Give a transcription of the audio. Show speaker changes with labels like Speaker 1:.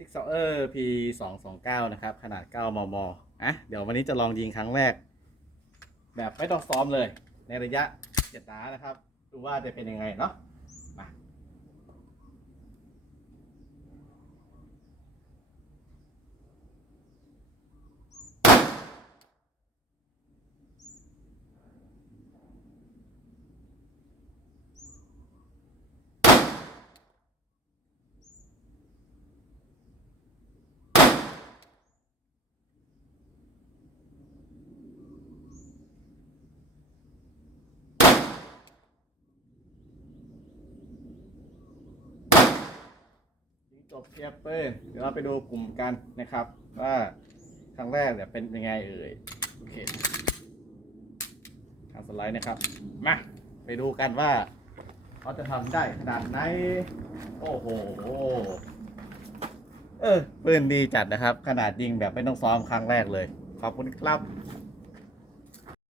Speaker 1: ซิกซเออร์ P สองสองเก้านะครับ ขนาด9มมอะเดี๋ยววันนี้จะลองยิงครั้งแรก แบบไม่ต้องซ้อมเลย ในระยะเจ็ดนานะครับ ดูว่าจะเป็นยังไงเนาะมา จบเทียบปืนเดี๋ยวเราไปดูกลุ่มกันนะครับ ว่าครั้งแรกเนี่ยเป็นยังไงเอ่ยโอเคทางสไลด์นะครับ มาไปดูกันว่าเขาจะทำได้ขนาดไหน โอ้โห เออปืนดีจัดนะครับ ขนาดยิงแบบไม่ต้องซ้อมครั้งแรกเลย ขอบคุณครับ